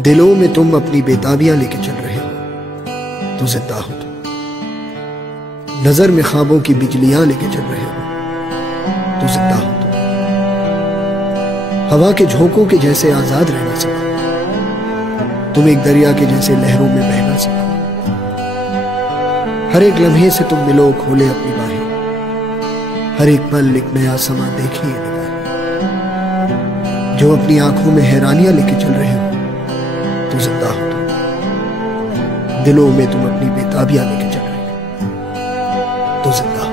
दिलों में तुम अपनी बेताबियां लेके चल रहे हो तो जिंदा हो तुम। नजर में ख्वाबों की बिजलियां लेके चल रहे हो तो जिंदा हो तुम। हवा के झोंकों के जैसे आजाद रहना सीखो, तुम एक दरिया के जैसे लहरों में बहना सीखो। हर एक लम्हे से तुम मिलो, खोले अपनी बाहें, हर एक पल एक नया समा देखिए निगाहें। जो अपनी आंखों में हैरानियां लेके चल रहे हो तो जिंदा हो तुम। दिलों में तुम अपनी बेताबियां लेके चल रहे हो तो जिंदा हो।